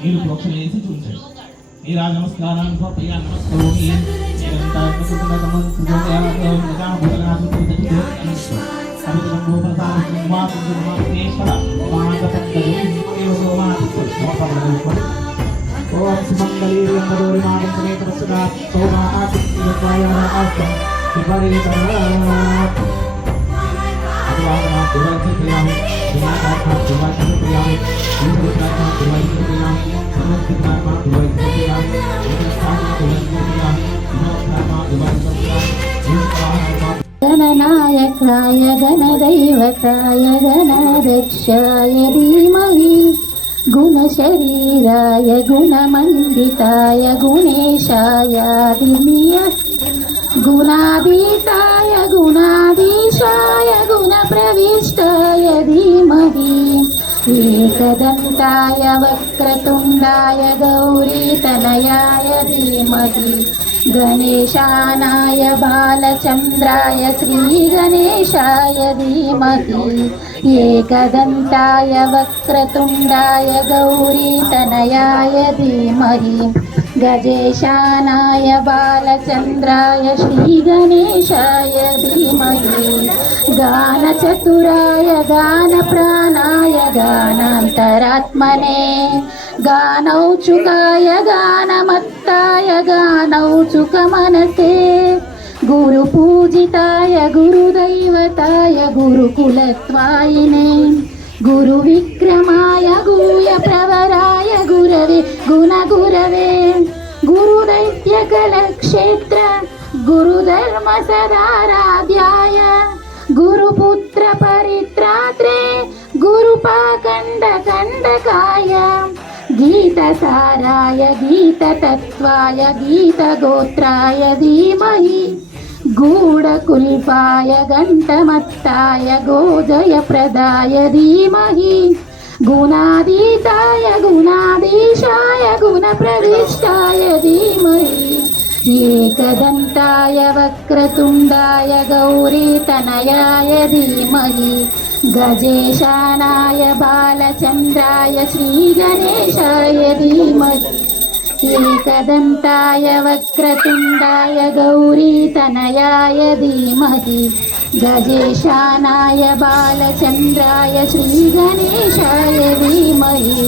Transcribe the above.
మీరు ప్రోక్షణ చేసి చూపించండి. ఈ రాజ నమస్కారాన్ని నమస్కారం गणनायकाय गणदैवताय गणाध्यक्षाय धीमहि गुणशरीराय गुणमण्डिताय गुणेशाय गुणातीताय गुणाधीशाय गुणप्रविष्टाय धीमहि एकदन्ताय वक्रतुण्डाय गौरीतनयाय धीमहि गणेशानाय बालचन्द्राय श्रीगणेशाय धीमहि एकदन्ताय वक्रतुण्डाय गौरीतनयाय धीमहि गजेशानाय बालचन्द्राय श्रीगणेशाय धीमहि गानचतुराय गानप्राणाय गानान्तरात्मने गानौचुकाय गानमत्ताय गानौचुकमनसे गुरुपूजिताय गुरुदैवताय गुरुकुलत्वायिने गुरुविक्रमाय गुह्यप्रवराय गुरवे गुणगुरवे गुरुदैत्यकलक्षेत्र गुरुधर्मसदाराध्याय गुरुपुत्रपरित्रात्रे गुरुपाखण्डकण्डकाय गीतसाराय गीततत्त्वाय गीतगोत्राय धीमहि गूढकुल्पाय घण्टमत्ताय गोजयप्रदाय धीमहि गुणातीताय गुणाधीशाय गुणप्रविष्टाय धीमहि एकदन्ताय वक्रतुण्डाय गौरीतनयाय धीमहि गजेशानाय बालचन्द्राय श्रीगणेशाय धीमहि एकदन्ताय वक्रतुण्डाय गौरीतनयाय धीमहि गजेशानाय बालचन्द्राय श्रीगणेशाय धीमहि।